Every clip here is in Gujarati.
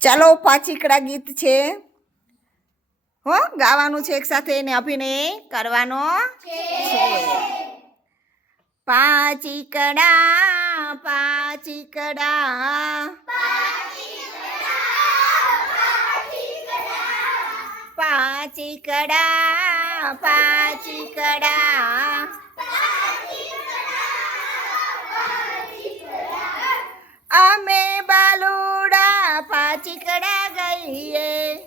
ચાલો પાચીકડા ગીત છે. હો, ગાવાનું છે એકસાથે એને અભિનય કરવાનો. છે પાચીકડા પાચીકડા પાચીકડા પાચીકડા અમે પાચીકડા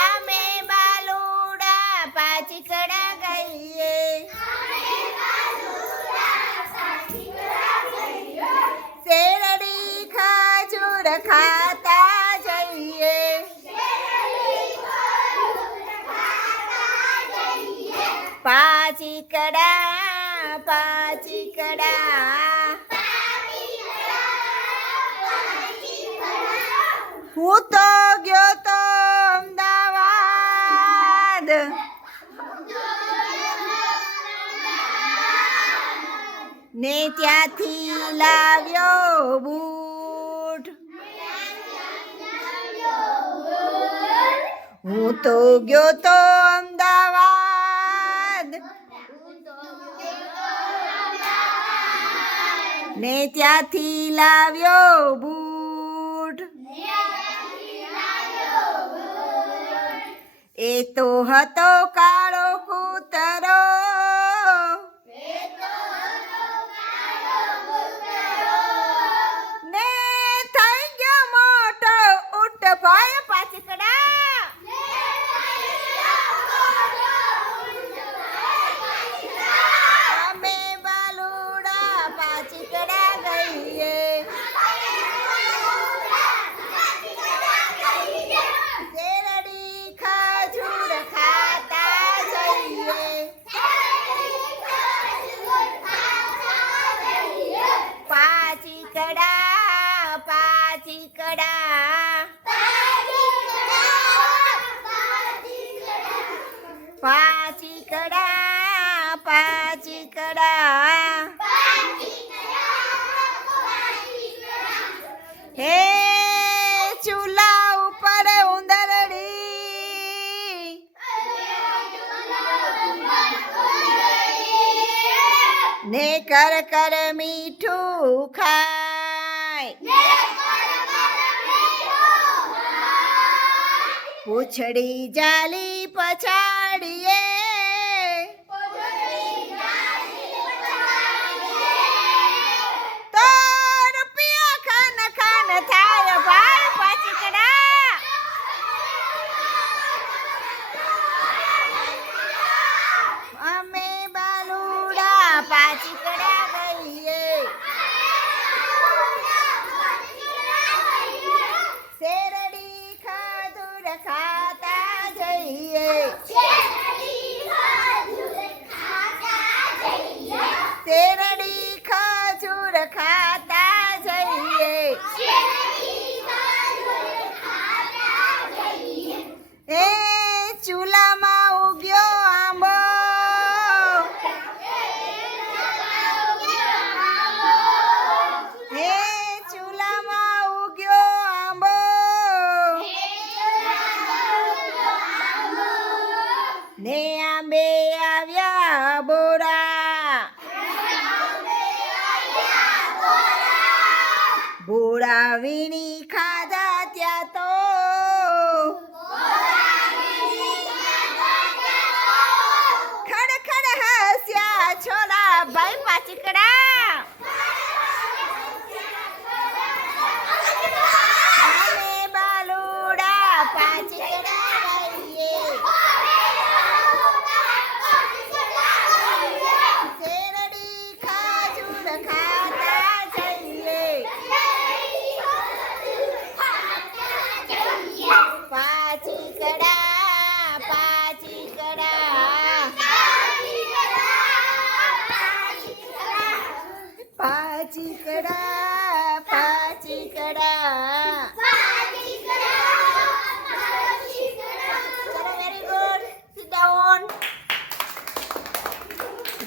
અમે બાલુડા પાચીકડા ગઈએ શેરડી ખજૂર ખાતા જઈએ પાચીકડા પાચીકડા ત્યાંથી લાવ્યો બૂટ. હું તો ગયો તો અમદાવાદ. ને ત્યાંથી લાવ્યો બૂટ. એ તો હતો પાચીકડા પાચીકડા. હે ચૂલા ઉપર ઉંદરડી. ને કર કર મીઠું ખાય. પૂછડી જાલી પછાડીએ. બાલુડા આંબે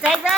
Say